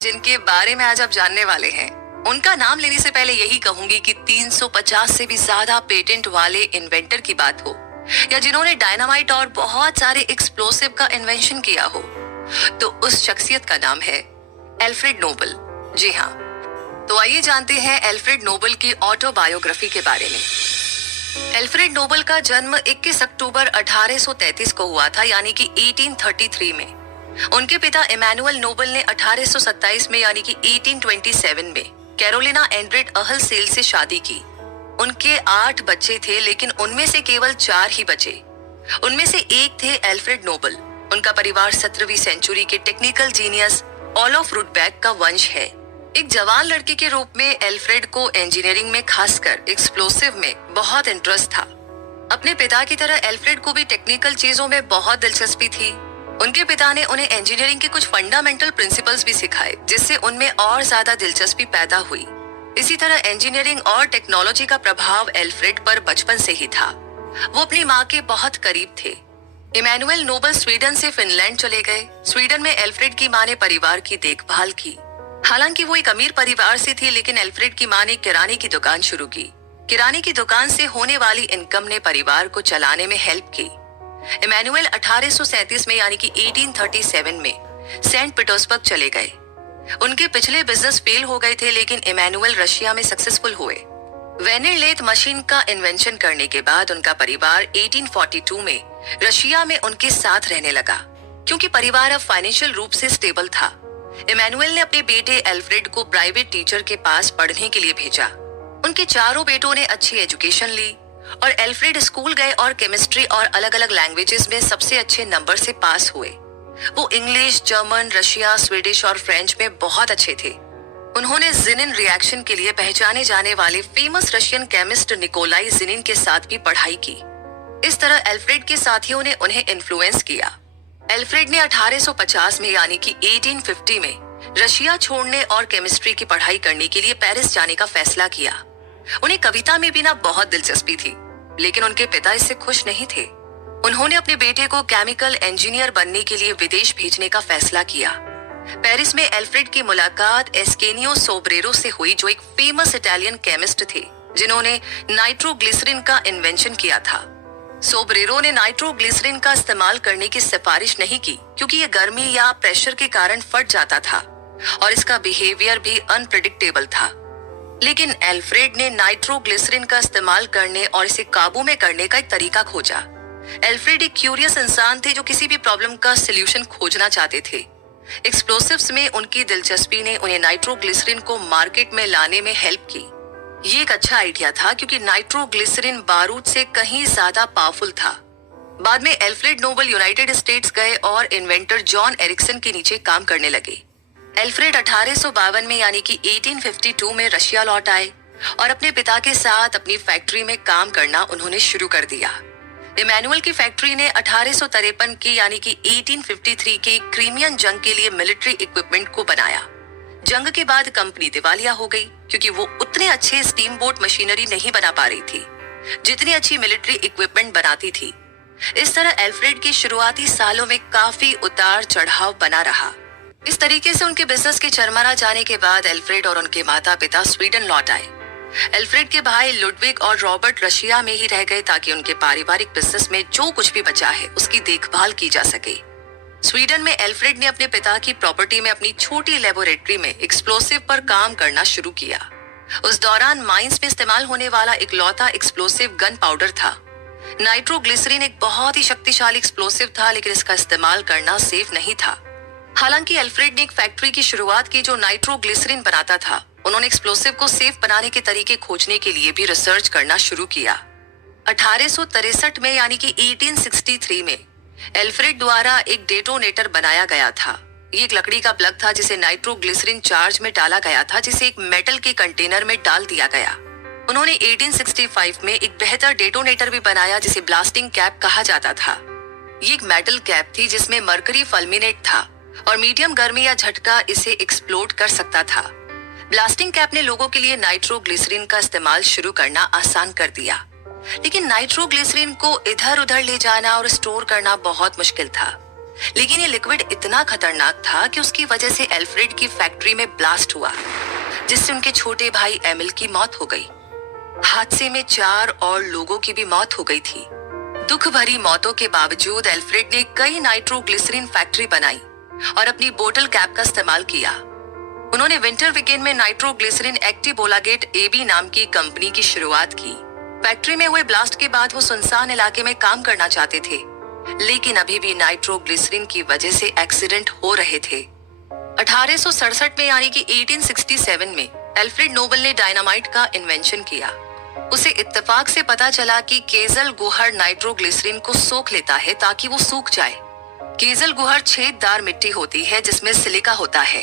जिनके बारे में आज आप जानने वाले हैं, उनका नाम लेने से पहले यही कहूंगी कि 350 से भी ज्यादा पेटेंट वाले इन्वेंटर की बात हो या जिन्होंने डायनामाइट और बहुत सारे एक्सप्लोसिव का इन्वेंशन किया हो, तो उस शख्सियत का नाम है एल्फ्रेड नोबल। जी हाँ, तो आइए जानते हैं एल्फ्रेड नोबल की ऑटोबायोग्राफी के बारे में। एल्फ्रेड नोबल का जन्म 21 अक्टूबर 1833 को हुआ था, यानी कि 1833 में। उनके पिता इमैनुअल नोबल ने 1827 में यानी कि 1827 में कैरोलिना एंड्रेट अहल सेल से शादी की। उनके 8 बच्चे थे, लेकिन उनमें से केवल 4 ही बचे। उनमें से एक थे एल्फ्रेड नोबल। उनका परिवार 17वीं सेंचुरी के टेक्निकल जीनियस ओलोफ रुडबैक का वंश है। एक जवान लड़के के रूप में एल्फ्रेड को इंजीनियरिंग में, खासकर एक्सप्लोसिव में बहुत इंटरेस्ट था। अपने पिता की तरह एल्फ्रेड को भी टेक्निकल चीजों में बहुत दिलचस्पी थी। उनके पिता ने उन्हें इंजीनियरिंग के कुछ फंडामेंटल प्रिंसिपल्स भी सिखाए, जिससे उनमें और ज्यादा दिलचस्पी पैदा हुई। इसी तरह इंजीनियरिंग और टेक्नोलॉजी का प्रभाव एल्फ्रेड पर बचपन से ही था। वो अपनी माँ के बहुत करीब थे। इमैनुअल नोबल स्वीडन से फिनलैंड चले गए। स्वीडन में एल्फ्रेड की माँ ने परिवार की देखभाल की। हालांकि वो एक अमीर परिवार से थी, लेकिन एल्फ्रेड की माँ ने किराने की दुकान शुरू की। किराने की दुकान से होने वाली इनकम ने परिवार को चलाने में हेल्प की। इमैनुअल 1837 में यानी कि 1837 में सेंट पीटर्सबर्ग चले गए। उनके पिछले बिजनेस फेल हो गए थे, लेकिन इमैनुअल रशिया में सक्सेसफुल हुए। वेनिर लेथ मशीन का इन्वेंशन करने के बाद उनका परिवार 1842 में रशिया में उनके साथ रहने लगा, क्योंकि परिवार अब फाइनेंशियल रूप से स्टेबल था। इमैनुअल ने अपने बेटे एल्फ्रेड को प्राइवेट टीचर के पास पढ़ने के लिए भेजा। उनके चारों बेटों ने अच्छी एजुकेशन ली और एल्फ्रेड स्कूल गए और केमिस्ट्री और अलग अलग लैंग्वेजेस में सबसे अच्छे नंबर से पास हुए। वो इंग्लिश, जर्मन, रशिया, स्वीडिश और फ्रेंच में बहुत अच्छे थे। उन्होंने जिनिन रिएक्शन के लिए पहचाने जाने वाले फेमस रशियन केमिस्ट निकोलाई जिनिन के साथ भी पढ़ाई की। इस तरह एल्फ्रेड के साथियों ने उन्हें इन्फ्लुएंस किया। एल्फ्रेड ने 1850 में यानी कि 1850 में रशिया छोड़ने और केमिस्ट्री की पढ़ाई करने के लिए पेरिस जाने का फैसला किया। उन्हें कविता में भी बहुत दिलचस्पी थी, लेकिन उनके पिता इससे खुश नहीं थे। उन्होंने अपने बेटे को केमिकल इंजीनियर बनने के लिए विदेश भेजने का फैसला किया। पेरिस में एल्फ्रेड की मुलाकात एस्केनियो सोब्रेरो से हुई, जो एक फेमस इटालियन केमिस्ट थे जिन्होंने नाइट्रोग्लिसरिन का इन्वेंशन किया था। सोब्रेरो ने नाइट्रोग्लिसरिन का इस्तेमाल करने की सिफारिश नहीं की, क्योंकि ये गर्मी या प्रेशर के कारण फट जाता था और इसका बिहेवियर भी अनप्रेडिक्टेबल था। लेकिन एल्फ्रेड ने नाइट्रोग्लिसरिन का इस्तेमाल करने और इसे काबू में करने का एक तरीका खोजा। एल्फ्रेड एक क्यूरियस इंसान थे जो किसी भी प्रॉब्लम का सॉल्यूशन खोजना चाहते थे। एक्सप्लोसिव्स में उनकी दिलचस्पी ने उन्हें नाइट्रोग्लिसरिन को मार्केट में लाने में हेल्प की। ये एक अच्छा आइडिया था, क्योंकि नाइट्रोग्लिसरिन बारूद से कहीं ज्यादा पावरफुल था। बाद में एल्फ्रेड नोबल यूनाइटेड स्टेट्स गए और इन्वेंटर जॉन एरिक्सन के नीचे काम करने लगे। एल्फ्रेड 1852 में यानी कि 1852 में रशिया लौट आए और अपने पिता के साथ अपनी फैक्ट्री में काम करना उन्होंने शुरू कर दिया। इमैनुअल की फैक्ट्री ने 1853 की यानी कि 1853 के क्रीमियन जंग के लिए मिलिट्री इक्विपमेंट को बनाया। जंग के बाद कंपनी दिवालिया हो गई, क्योंकि वो उतने अच्छे स्टीम बोट मशीनरी नहीं बना पा रही थी जितनी अच्छी मिलिट्री इक्विपमेंट बनाती थी। इस तरह एल्फ्रेड के शुरुआती सालों में काफी उतार चढ़ाव बना रहा। इस तरीके से उनके बिजनेस के चरमरा जाने के बाद एल्फ्रेड और उनके माता पिता स्वीडन लौट आए। एल्फ्रेड के भाई लुडविग और रॉबर्ट रशिया में ही रह गए, ताकि उनके पारिवारिक बिजनेस में जो कुछ भी बचा है उसकी देखभाल की जा सके। स्वीडन में एल्फ्रेड ने अपने पिता की प्रॉपर्टी में अपनी छोटी लेबोरेटरी में एक्सप्लोसिव पर काम करना शुरू किया। उस दौरान माइंस में इस्तेमाल होने वाला इकलौता एक्सप्लोसिव गन पाउडर था। नाइट्रोग्लिसरिन एक बहुत ही शक्तिशाली एक्सप्लोसिव था, लेकिन इसका इस्तेमाल करना सेफ नहीं था। हालांकि एल्फ्रेड ने एक फैक्ट्री की शुरुआत की जो नाइट्रोग्लिसरिन बनाता था। उन्होंने एक्सप्लोसिव को सेफ बनाने के तरीके खोजने के लिए भी रिसर्च करना शुरू किया। 1863 में यानी कि 1863 में एल्फ्रेड द्वारा एक डेटोनेटर बनाया गया था। ये एक लकड़ी का प्लग था जिसे नाइट्रोग्लिसरिन चार्ज में डाला गया था, जिसे एक मेटल के कंटेनर में डाल दिया गया। उन्होंने 1865 में एक बेहतर डेटोनेटर भी बनाया, जिसे ब्लास्टिंग कैप कहा जाता था। ये एक मेटल कैप थी जिसमें मरकरी फल्मिनेट था और मीडियम गर्मी या झटका इसे एक्सप्लोड कर सकता था। ब्लास्टिंग कैप ने लोगों के लिए नाइट्रोग्लिसरिन का इस्तेमाल शुरू करना आसान कर दिया, लेकिन नाइट्रोग्लिसरिन को इधर उधर ले जाना और स्टोर करना बहुत मुश्किल था। लेकिन ये लिक्विड इतना खतरनाक था कि उसकी वजह से एल्फ्रेड की फैक्ट्री में ब्लास्ट हुआ, जिससे उनके छोटे भाई एमिल की मौत हो गई। हादसे में 4 और लोगों की भी मौत हो गई थी। दुख भरी मौतों के बावजूद एल्फ्रेड ने कई नाइट्रोग्लिसरीन फैक्ट्री बनाई और अपनी बोतल कैप का इस्तेमाल किया। उन्होंने विंटर वीकेंड में नाइट्रोग्लिसरीन एक्टिबोलागेट एबी नाम की कंपनी की शुरुआत की। फैक्ट्री में हुए ब्लास्ट के बाद वो सुनसान इलाके में काम करना चाहते थे, लेकिन अभी भी नाइट्रोग्लिसरीन की वजह से एक्सीडेंट हो रहे थे। 1867 में यानी कि 1867 में एल्फ्रेड नोबल ने डायनामाइट का इन्वेंशन किया। उसे इत्तेफाक से पता चला कि केजल गुहर नाइट्रोग्लिसरीन को सोख लेता है ताकि वो सूख जाए। केजल गुहर छेददार मिट्टी होती है जिसमें सिलिका होता है,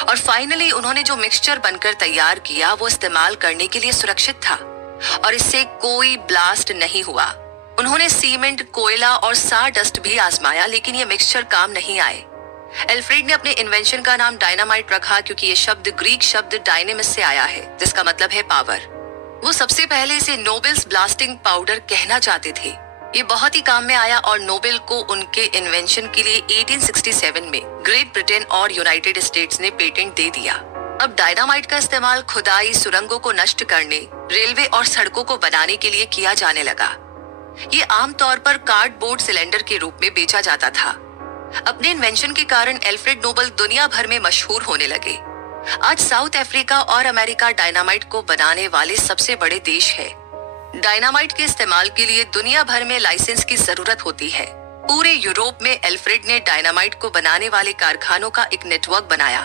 और फाइनली उन्होंने जो मिक्सचर बनकर तैयार किया वो इस्तेमाल करने के लिए सुरक्षित था और इससे कोई ब्लास्ट नहीं हुआ। उन्होंने सीमेंट, कोयला और साडस्ट भी आजमाया, लेकिन ये मिक्सचर काम नहीं आए। एल्फ्रेड ने अपने इन्वेंशन का नाम डायनामाइट रखा क्योंकि ये शब्द ग्रीक शब्द डायनेमिस से आया है, जिसका मतलब है पावर। वो सबसे पहले इसे नोबेल्स ब्लास्टिंग पाउडर कहना चाहते थे। ये बहुत ही काम में आया और नोबेल को उनके इन्वेंशन के लिए 1867 में ग्रेट ब्रिटेन और यूनाइटेड स्टेट्स ने पेटेंट दे दिया। अब डायनामाइट का इस्तेमाल खुदाई, सुरंगों को नष्ट करने, रेलवे और सड़कों को बनाने के लिए किया जाने लगा। ये आमतौर पर कार्डबोर्ड सिलेंडर के रूप में बेचा जाता था। अपने इन्वेंशन के कारण एल्फ्रेड नोबल दुनिया भर में मशहूर होने लगे। आज साउथ अफ्रीका और अमेरिका डायनामाइट को बनाने वाले सबसे बड़े देश है। डायनामाइट के इस्तेमाल के लिए दुनिया भर में लाइसेंस की जरूरत होती है। पूरे यूरोप में एल्फ्रेड ने डायनामाइट को बनाने वाले कारखानों का एक नेटवर्क बनाया।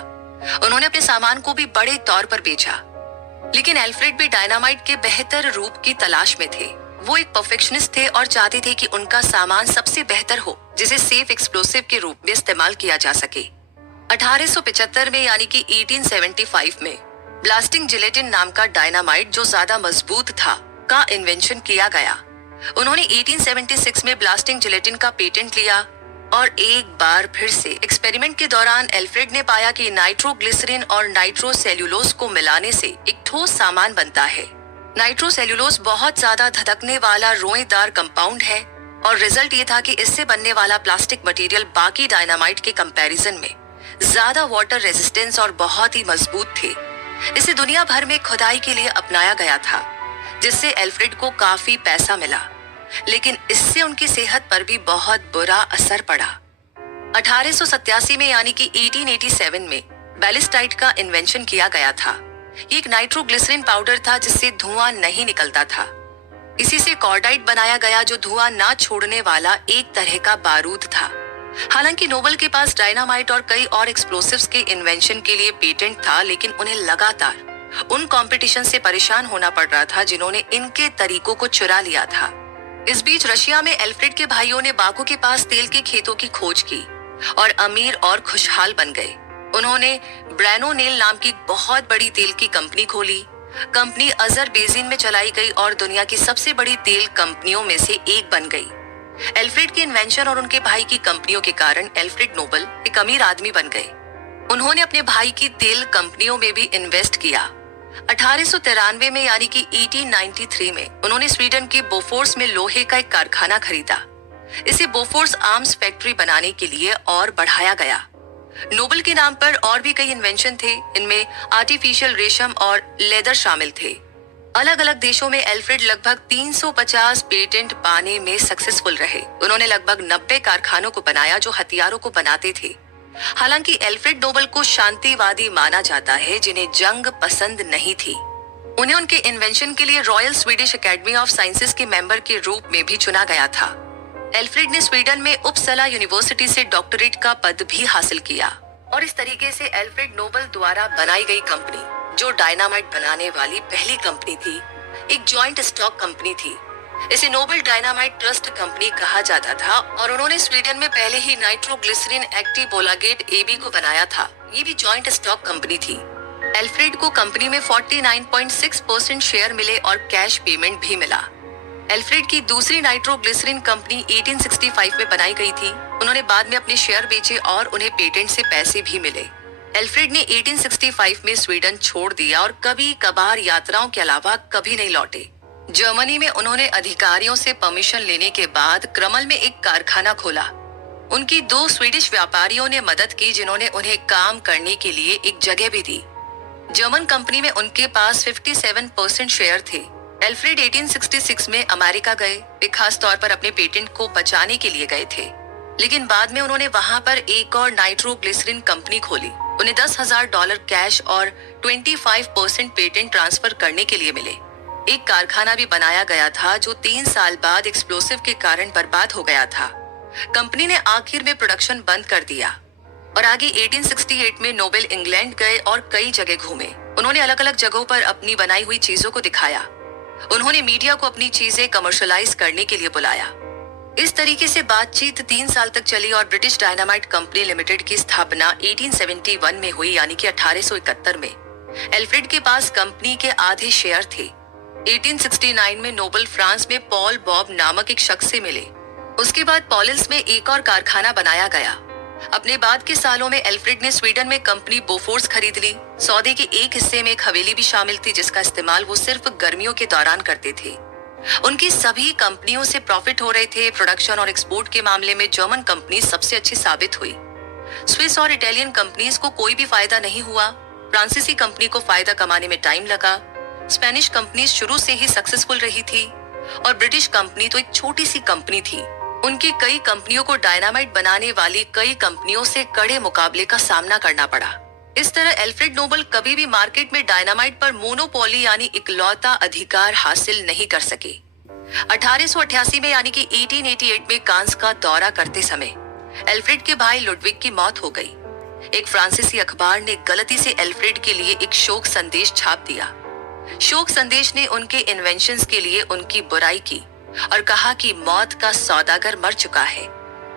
उन्होंने अपने सामान को भी बड़े तौर पर बेचा। लेकिन एल्फ्रेड भी डायनामाइट के बेहतर रूप की तलाश में थे। वो एक परफेक्शनिस्ट थे और चाहते थे कि उनका सामान सबसे बेहतर हो, जिसे सेफ एक्सप्लोसिव के रूप में इस्तेमाल किया जा सके। 1875 में यानी कि 1875 में ब्लास्टिंग जिलेटिन नाम का डायनामाइट, जो ज्यादा मजबूत था, का इन्वेंशन किया गया। उन्होंने 1876 में ब्लास्टिंग जिलेटिन का पेटेंट लिया और एक बार फिर से एक्सपेरिमेंट के दौरान एल्फ्रेड ने पाया कि नाइट्रोग्लिसरीन और नाइट्रोसेल्यूलोज को मिलाने से एक ठोस सामान बनता है। नाइट्रोसेल्यूलोज बहुत ज्यादा धधकने वाला रोएदार कंपाउंड है और रिजल्ट ये था कि इससे बनने वाला प्लास्टिक मटेरियल बाकी डायनामाइट के कंपैरिजन में ज्यादा वाटर रेजिस्टेंस और बहुत ही मजबूत थे। इसे दुनिया भर में खुदाई के लिए अपनाया गया था, जिससे एल्फ्रेड को काफी पैसा मिला, लेकिन इससे उनकी सेहत पर भी बहुत बुरा असर पड़ा। 1887 में यानी कि 1887 में बैलिस्टाइट का इन्वेंशन किया गया था। ये एक नाइट्रोग्लिसरीन पाउडर था जिससे धुआं नहीं निकलता था। इसी से कॉर्डाइट बनाया गया, जो धुआं ना छोड़ने वाला एक तरह का बारूद था। हालांकि नोबल के पास डायनामाइट और कई और एक्सप्लोसिव्स के इन्वेंशन के लिए पेटेंट था, लेकिन उन्हें लगातार उन कंपटीशन से परेशान होना पड़ रहा था जिन्होंने इनके तरीकों को चुरा लिया था। इस बीच रशिया में एल्फ्रेड के भाइयों ने बाकू के पास तेल के खेतों की खोज की और अमीर और खुशहाल बन गए। उन्होंने ब्रैनोनेल नाम की बहुत बड़ी तेल की कंपनी खोली। कंपनी अजरबैजान में चलाई गई और दुनिया की सबसे बड़ी तेल कंपनियों में से एक बन गई। एल्फ्रेड के इन्वेंशन और उनके भाई की कंपनियों के कारण एल्फ्रेड नोबल एक अमीर आदमी बन गए। उन्होंने अपने भाई की तेल कंपनियों में भी इन्वेस्ट किया। 1893 में यानी कि 1893 में उन्होंने स्वीडन के बोफोर्स में लोहे का एक कारखाना खरीदा। इसे बोफोर्स आर्म्स फैक्ट्री बनाने के लिए और बढ़ाया गया। नोबल के नाम पर और भी कई इन्वेंशन थे, इनमें आर्टिफिशियल रेशम और लेदर शामिल थे। अलग अलग देशों में एल्फ्रेड लगभग 350 पेटेंट पाने में सक्सेसफुल रहे। उन्होंने लगभग 90 कारखानों को बनाया जो हथियारों को बनाते थे। हालांकि एल्फ्रेड नोबल को शांतिवादी माना जाता है, जिन्हें जंग पसंद नहीं थी। उन्हें उनके इन्वेंशन के लिए royal Swedish academy of sciences के मेंबर के रूप में भी चुना गया था। एल्फ्रेड ने स्वीडन में उपसला यूनिवर्सिटी से डॉक्टरेट का पद भी हासिल किया और इस तरीके से एल्फ्रेड नोबल द्वारा बनाई गई कंपनी, जो डायनामाइट बनाने वाली पहली कंपनी थी, एक जॉइंट स्टॉक कंपनी थी। इसे नोबल डायनामाइट ट्रस्ट कंपनी कहा जाता था और उन्होंने स्वीडन में पहले ही नाइट्रोग्लिसरीन एक्टिबोलागेट एबी को बनाया था। ये भी जॉइंट स्टॉक कंपनी थी। एल्फ्रेड को कंपनी में 49.6% शेयर मिले और कैश पेमेंट भी मिला। एल्फ्रेड की दूसरी नाइट्रोग्लिसरीन कंपनी 1865 में बनाई गई थी। उन्होंने बाद में अपने शेयर बेचे और उन्हें पेटेंट से पैसे भी मिले। एल्फ्रेड ने 1865 में स्वीडन छोड़ दिया और कभी कभार यात्राओं के अलावा कभी नहीं लौटे। जर्मनी में उन्होंने अधिकारियों से परमिशन लेने के बाद क्रमल में एक कारखाना खोला। उनकी 2 स्वीडिश व्यापारियों ने मदद की जिन्होंने उन्हें काम करने के लिए एक जगह भी दी। जर्मन कंपनी में उनके पास 57% शेयर थे। एल्फ्रेड 1866 में अमेरिका गए। वे खास तौर पर अपने पेटेंट को बचाने के लिए गए थे, लेकिन बाद में उन्होंने वहां पर एक और नाइट्रोग्लिसरीन कंपनी खोली। उन्हें $10,000 कैश और 25% पेटेंट ट्रांसफर करने के लिए मिले। एक कारखाना भी बनाया गया था जो 3 साल बाद एक्सप्लोसिव के कारण बर्बाद हो गया था। कंपनी ने आखिर में प्रोडक्शन बंद कर दिया और आगे 1868 में नोबेल इंग्लैंड गए और कई जगह घूमे। उन्होंने अलग अलग जगहों पर अपनी बनाई हुई चीजों को दिखाया। उन्होंने मीडिया को अपनी चीजें कमर्शलाइज करने के लिए बुलाया। इस तरीके से बातचीत 3 साल तक चली और ब्रिटिश डायनामाइट कंपनी लिमिटेड की स्थापना 1871 में हुई, यानी कि 1871 में। एल्फ्रेड के पास कंपनी के आधे शेयर थे। 1869 में नोबेल फ्रांस में पॉल बॉब नामक एक शख्स से मिले। उसके बाद पॉलिस में एक और कारखाना बनाया गया। अपने बाद के सालों में एल्फ्रेड ने स्वीडन में कंपनी बोफोर्स खरीद ली। सौदे के एक हिस्से में एक हवेली भी शामिल थी जिसका इस्तेमाल वो सिर्फ गर्मियों के दौरान करते थे। उनकी सभी कंपनियों से प्रॉफिट हो रहे थे। प्रोडक्शन और एक्सपोर्ट के मामले में जर्मन कंपनी सबसे अच्छी साबित हुई। स्विस और इटालियन कंपनीज को कोई भी फायदा नहीं हुआ। फ्रांसीसी कंपनी को फायदा कमाने में टाइम लगा। स्पेनिश कंपनी शुरू से ही सक्सेसफुल रही थी और ब्रिटिश कंपनी तो एक छोटी सी कंपनी थी। उनकी कई कंपनियों को डायनामाइट बनाने वाली कई कंपनियों से कड़े मुकाबले का सामना करना पड़ा। इस तरह एल्फ्रेड नोबेल कभी भी मार्केट में डायनामाइट पर मोनोपोली यानी इकलौता अधिकार हासिल नहीं कर सके। 1888 में यानी कि 1888 में कांस का दौरा करते समय एल्फ्रेड के भाई लुडविग की मौत हो गई। एक फ्रांसीसी अखबार ने गलती से एल्फ्रेड के लिए एक शोक संदेश छाप दिया। शोक संदेश ने उनके इन्वेंशंस के लिए उनकी बुराई की और कहा कि मौत का सौदागर मर चुका है।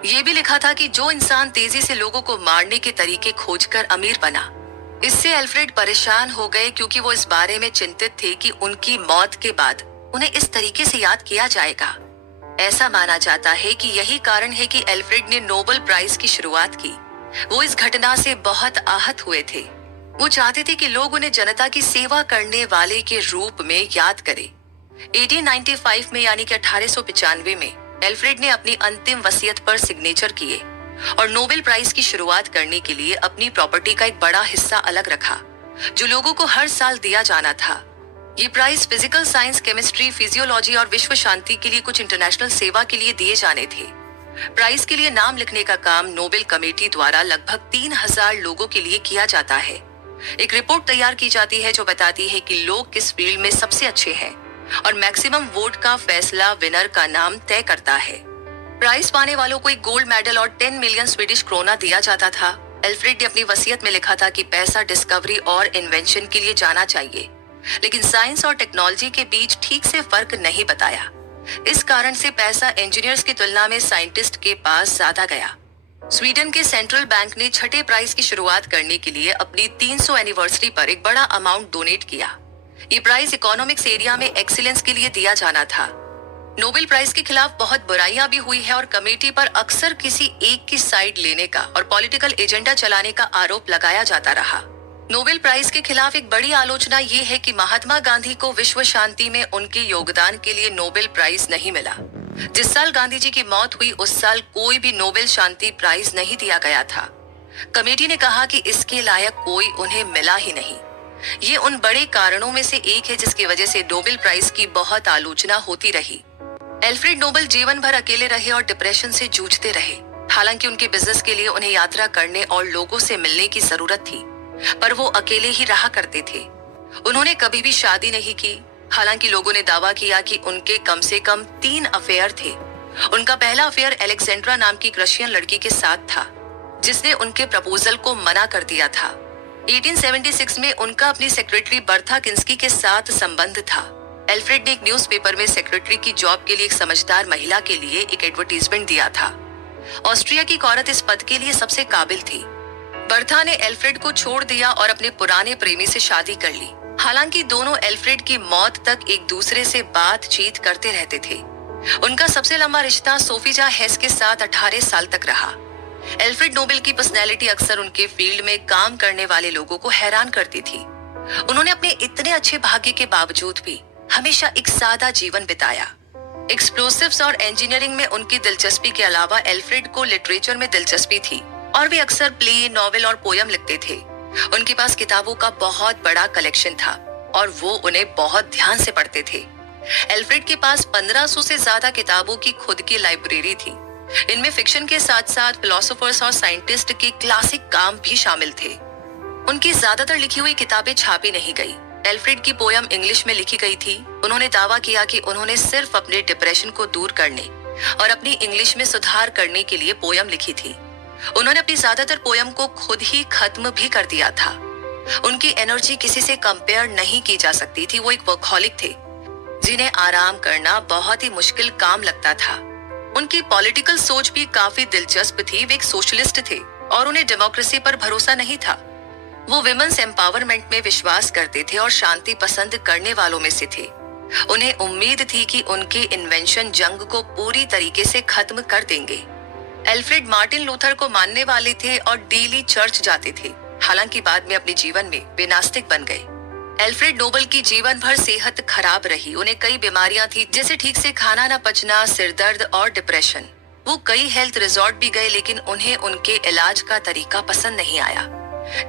ये भी लिखा था कि जो इंसान तेजी से लोगों को मारने के तरीके खोजकर अमीर बना। इससे एल्फ्रेड परेशान हो गए क्योंकि वो इस बारे में चिंतित थे कि उनकी मौत के बाद उन्हें इस तरीके से याद किया जाएगा। ऐसा माना जाता है कि यही कारण है कि एल्फ्रेड ने नोबेल प्राइज की शुरुआत की। वो इस घटना से बहुत आहत हुए थे। वो चाहते थे कि लोग उन्हें जनता की सेवा करने वाले के रूप में याद करें। 1895 में यानी कि 1895 में एल्फ्रेड ने अपनी अंतिम वसीयत पर सिग्नेचर किए और नोबेल प्राइज की शुरुआत करने के लिए अपनी प्रॉपर्टी का एक बड़ा हिस्सा अलग रखा जो लोगों को हर साल दिया जाना था। ये prize physical science, chemistry, physiology और विश्व शांति के लिए कुछ इंटरनेशनल सेवा के लिए दिए जाने थे। प्राइज के लिए नाम लिखने का काम नोबेल कमेटी द्वारा लगभग 3000 लोगों के लिए किया जाता है। एक रिपोर्ट तैयार की जाती है जो बताती है कि लोग किस फील्ड में सबसे अच्छे हैं और मैक्सिमम वोट का फैसला विनर का नाम तय करता है। प्राइज पाने वालों को एक गोल्ड मेडल और 10 मिलियन स्वीडिश क्रोना दिया जाता था। एल्फ्रेड ने अपनी वसीयत में लिखा था कि पैसा डिस्कवरी और इन्वेंशन के लिए जाना चाहिए, लेकिन साइंस और टेक्नोलॉजी के बीच ठीक से फर्क नहीं बताया। इस कारण से पैसा इंजीनियर्स की तुलना में साइंटिस्ट के पास ज्यादा गया। स्वीडन के सेंट्रल बैंक ने छठे प्राइज की शुरुआत करने के लिए अपनी 300 एनिवर्सरी पर एक बड़ा अमाउंट डोनेट किया। ये प्राइज इकोनॉमिक्स एरिया में एक्सीलेंस के लिए दिया जाना था। नोबेल प्राइज के खिलाफ बहुत बुराइयां भी हुई है और कमेटी पर अक्सर किसी एक की साइड लेने का और पॉलिटिकल एजेंडा चलाने का आरोप लगाया जाता रहा। नोबेल प्राइज के खिलाफ एक बड़ी आलोचना ये है कि महात्मा गांधी को विश्व शांति में उनके योगदान के लिए नोबेल प्राइज नहीं मिला। जिस साल गांधी जी की मौत हुई उस साल कोई भी नोबेल शांति प्राइज नहीं दिया गया था। कमेटी ने कहा कि इसके लायक कोई उन्हें मिला ही नहीं। ये उन बड़े कारणों में से एक है जिसकी वजह से नोबेल प्राइज की बहुत आलोचना होती रही। एल्फ्रेड नोबेल जीवन भर अकेले रहे और डिप्रेशन से जूझते रहे। हालांकि उनके बिजनेस के लिए उन्हें यात्रा करने और लोगों से मिलने की जरूरत थी, पर वो अकेले ही रहा करते थे। उन्होंने कभी भी शादी नहीं की। हालांकि लोगों ने दावा किया कि उनके कम से कम 3 अफेयर थे। उनका पहला अफेयर एलेक्सेंड्रा नाम की रशियन लड़की के साथ था, जिसने उनके प्रपोजल को मना कर दिया था। 1876 में उनका अपनी सेक्रेटरी बर्था किंस्की के साथ संबंध था। एल्फ्रेड ने एक न्यूज़पेपर में सेक्रेटरी की जॉब के लिए एक समझदार महिला के लिए एक एडवर्टीजमेंट दिया था। ऑस्ट्रिया की एक औरत इस पद के लिए सबसे काबिल थी। बर्था ने एल्फ्रेड को छोड़ दिया और अपने पुराने प्रेमी से शादी कर ली। हालांकि दोनों एल्फ्रेड की मौत तक एक दूसरे से बातचीत करते रहते थे। उनका सबसे लंबा रिश्ता सोफिजा हेस के साथ 18 साल तक रहा। एल्फ्रेड नोबेल की पर्सनैलिटी अक्सर उनके फील्ड में काम करने वाले लोगों को हैरान करती थी। उन्होंने अपने इतने अच्छे भाग्य के बावजूद भी हमेशा एक सादा जीवन बिताया। एक्सप्लोसिव्स और इंजीनियरिंग में उनकी दिलचस्पी के अलावा एल्फ्रेड को लिटरेचर में दिलचस्पी थी और वे अक्सर प्ले, नॉवेल और पोयम लिखते थे। उनके पास किताबों का बहुत बड़ा कलेक्शन था और वो उन्हें बहुत ध्यान से पढ़ते थे। एल्फ्रेड के पास 1500 से ज्यादा किताबों की खुद की लाइब्रेरी थी। इनमें फिक्शन के साथ साथ फिलोसोफर्स और साइंटिस्ट के क्लासिक काम भी शामिल थे। उनकी ज्यादातर लिखी हुई किताबें छापी नहीं गई। एल्फ्रेड की पोयम इंग्लिश में लिखी गई थी। उन्होंने दावा किया कि उन्होंने सिर्फ अपने डिप्रेशन को दूर करने और अपनी इंग्लिश में सुधार करने के लिए पोयम लिखी थी। उन्होंने अपनी ज्यादातर पोयम को खुद ही खत्म भी कर दिया था। उनकी एनर्जी किसी से कंपेयर नहीं की जा सकती थी। वो एक वर्कहॉलिक थे जिन्हें आराम करना बहुत ही मुश्किल काम लगता था। उनकी पॉलिटिकल सोच भी काफी दिलचस्प थी। वे एक सोशलिस्ट थे और उन्हें डेमोक्रेसी पर भरोसा नहीं था। वो विमेंस एम्पावरमेंट में विश्वास करते थे और शांति पसंद करने वालों में से थे। उन्हें उम्मीद थी कि उनके इन्वेंशन जंग को पूरी तरीके से खत्म कर देंगे। एल्फ्रेड मार्टिन लूथर को मानने वाले थे और डेली चर्च जाते थे। हालांकि बाद में अपने जीवन में वे नास्तिक बन गए। एल्फ्रेड नोबल की जीवन भर सेहत खराब रही। उन्हें कई बीमारियां थी, जैसे ठीक से खाना न पचना, सिरदर्द और डिप्रेशन। वो कई हेल्थ रिजॉर्ट भी गए, लेकिन उन्हें उनके इलाज का तरीका पसंद नहीं आया।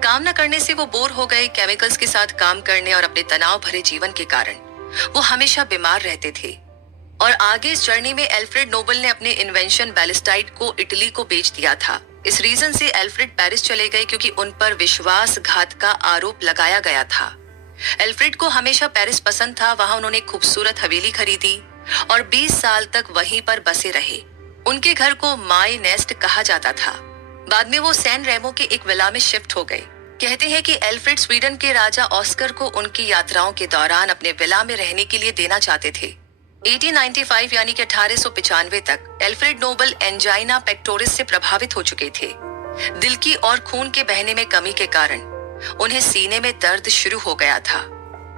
काम न करने से वो बोर हो गए। केमिकल्स के साथ काम करने और अपने तनाव भरे जीवन के कारण वो हमेशा बीमार रहते थे। और आगे इस जर्नी में एल्फ्रेड नोबल ने अपने इन्वेंशन बैलिस्टाइड को इटली को बेच दिया था। इस रीजन से एल्फ्रेड पेरिस चले गए क्योंकि उन पर विश्वासघात का आरोप लगाया गया था। एल्फ्रेड को हमेशा पेरिस पसंद था। वहां उन्होंने खूबसूरत हवेली खरीदी और 20 साल तक वहीं पर बसे रहे। उनके घर को माई नेस्ट कहा जाता था। बाद में वो सैन रेमो के एक विला में शिफ्ट हो गए। कहते हैं कि एल्फ्रेड स्वीडन के राजा ऑस्कर को उनकी यात्राओं के दौरान अपने विला में रहने के लिए देना चाहते थे। 1895 यानी कि 1895 तक एल्फ्रेड नोबल एंजाइना पेक्टोरिस से प्रभावित हो चुके थे। दिल की और खून के बहने में कमी के कारण उन्हें सीने में दर्द शुरू हो गया था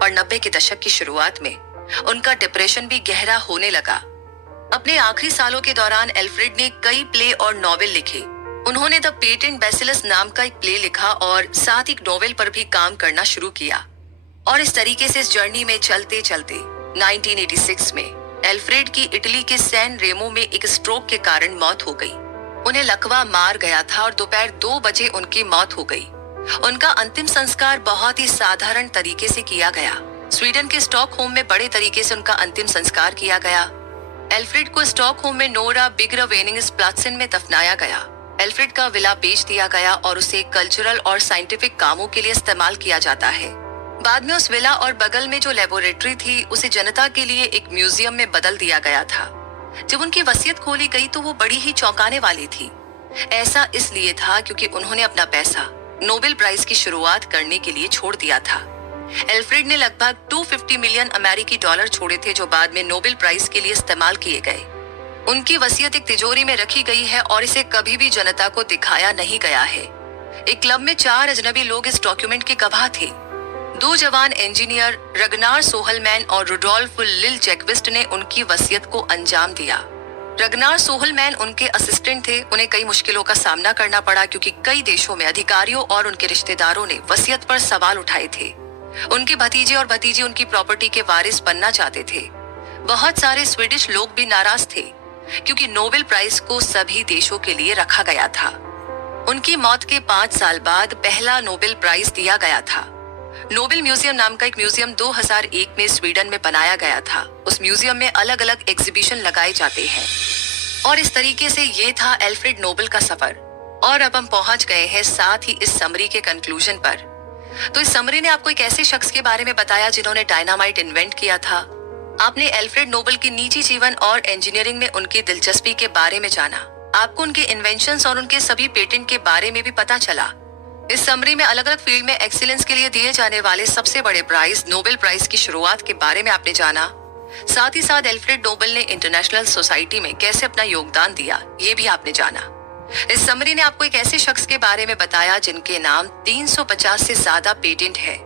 और 90 के दशक की शुरुआत में उनका डिप्रेशन भी गहरा होने लगा। अपने आखिरी सालों के दौरान एल्फ्रेड ने कई प्ले और नॉवेल लिखे। उन्होंने द पेटेंट बेसिलस नाम का एक प्ले लिखा और साथ ही नोवेल पर भी काम करना शुरू किया। और इस तरीके से इस जर्नी में चलते चलते 1986 में एल्फ्रेड की इटली के सैन रेमो में एक स्ट्रोक के कारण मौत हो गई। उन्हें लकवा मार गया था और दोपहर 2 बजे उनकी मौत हो गई। उनका अंतिम संस्कार बहुत ही साधारण तरीके से किया गया। स्वीडन के स्टॉकहोम में बड़े तरीके से उनका अंतिम संस्कार किया गया। एल्फ्रेड को स्टॉकहोम में नोरा बिग्रवेनिंग्स प्लात्सन में दफनाया गया। एल्फ्रेड का विला बेच दिया गया और उसे कल्चरल और साइंटिफिक कामों के लिए इस्तेमाल किया जाता है। बाद में उस विला और बगल में जो लेबोरेटरी थी उसे जनता के लिए एक म्यूजियम में बदल दिया गया था। जब उनकी वसीयत खोली गई तो वो बड़ी ही चौंकाने वाली थी। ऐसा इसलिए था क्योंकि उन्होंने अपना पैसा नोबेल प्राइज की शुरुआत करने के लिए छोड़ दिया था। एल्फ्रेड ने लगभग 250 मिलियन अमेरिकी डॉलर छोड़े थे जो बाद में नोबेल प्राइज के लिए इस्तेमाल किए गए। उनकी वसीयत एक तिजोरी में रखी गई है और इसे कभी भी जनता को दिखाया नहीं गया है। एक क्लब में 4 अजनबी लोग इस डॉक्यूमेंट के गवाह थे। 2 जवान इंजीनियर रगनार सोहलमैन और रुडोल्फ लिल जैक्विस्ट ने उनकी वसीयत को अंजाम दिया। रगनार सोहलमैन उनके असिस्टेंट थे। उन्हें कई मुश्किलों का सामना करना पड़ा क्योंकि कई देशों में अधिकारियों और उनके रिश्तेदारों ने वसीयत पर सवाल उठाए थे। उनके भतीजे और भतीजी उनकी प्रॉपर्टी के वारिस बनना चाहते थे। बहुत सारे स्वीडिश लोग भी नाराज थे क्योंकि नोबेल प्राइज को सभी देशों के लिए रखा गया था। उनकी मौत के 5 साल बाद पहला नोबेल प्राइज दिया गया था। नोबेल म्यूजियम नाम का एक म्यूजियम 2001 में स्वीडन में बनाया गया था। उस म्यूजियम में अलग अलग एग्जीबिशन लगाए जाते हैं। और इस तरीके से ये था एल्फ्रेड नोबल का सफर। और अब हम पहुंच गए हैं साथ ही इस समरी के कंक्लूजन पर। तो इस समरी ने आपको एक ऐसे शख्स के बारे में बताया जिन्होंने डायनामाइट इन्वेंट किया था। आपने एल्फ्रेड नोबल की निजी जीवन और इंजीनियरिंग में उनकी दिलचस्पी के बारे में जाना। आपको उनके इन्वेंशंस और उनके सभी पेटेंट के बारे में भी पता चला। इस समरी में अलग अलग फील्ड में एक्सीलेंस के लिए दिए जाने वाले सबसे बड़े प्राइज नोबेल प्राइज की शुरुआत के बारे में आपने जाना। साथ ही साथ एल्फ्रेड नोबल ने इंटरनेशनल सोसाइटी में कैसे अपना योगदान दिया, ये भी आपने जाना। इस समरी ने आपको एक ऐसे शख्स के बारे में बताया जिनके नाम 350 से ज्यादा पेटेंट है।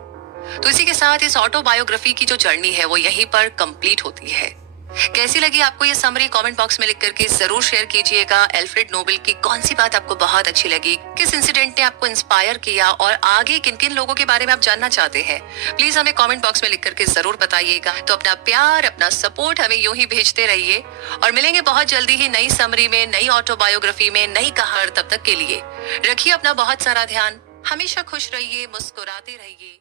तो इसी के साथ इस ऑटोबायोग्राफी की जो जर्नी है वो यहीं पर कंप्लीट होती है। कैसी लगी आपको ये समरी? कमेंट बॉक्स में लिख करके जरूर शेयर कीजिएगा। एल्फ्रेड नोबेल की कौन सी बात आपको बहुत अच्छी लगी, किस इंसिडेंट ने आपको इंस्पायर किया और आगे किन किन लोगों के बारे में आप जानना चाहते हैं, प्लीज हमें कमेंट बॉक्स में लिख करके जरूर बताइएगा। तो अपना प्यार, अपना सपोर्ट हमें यूं ही भेजते रहिए और मिलेंगे बहुत जल्दी ही नई समरी में, नई ऑटोबायोग्राफी में, नई कहानी। तब तक के लिए रखिए अपना बहुत सारा ध्यान, हमेशा खुश रहिए, मुस्कुराते रहिए।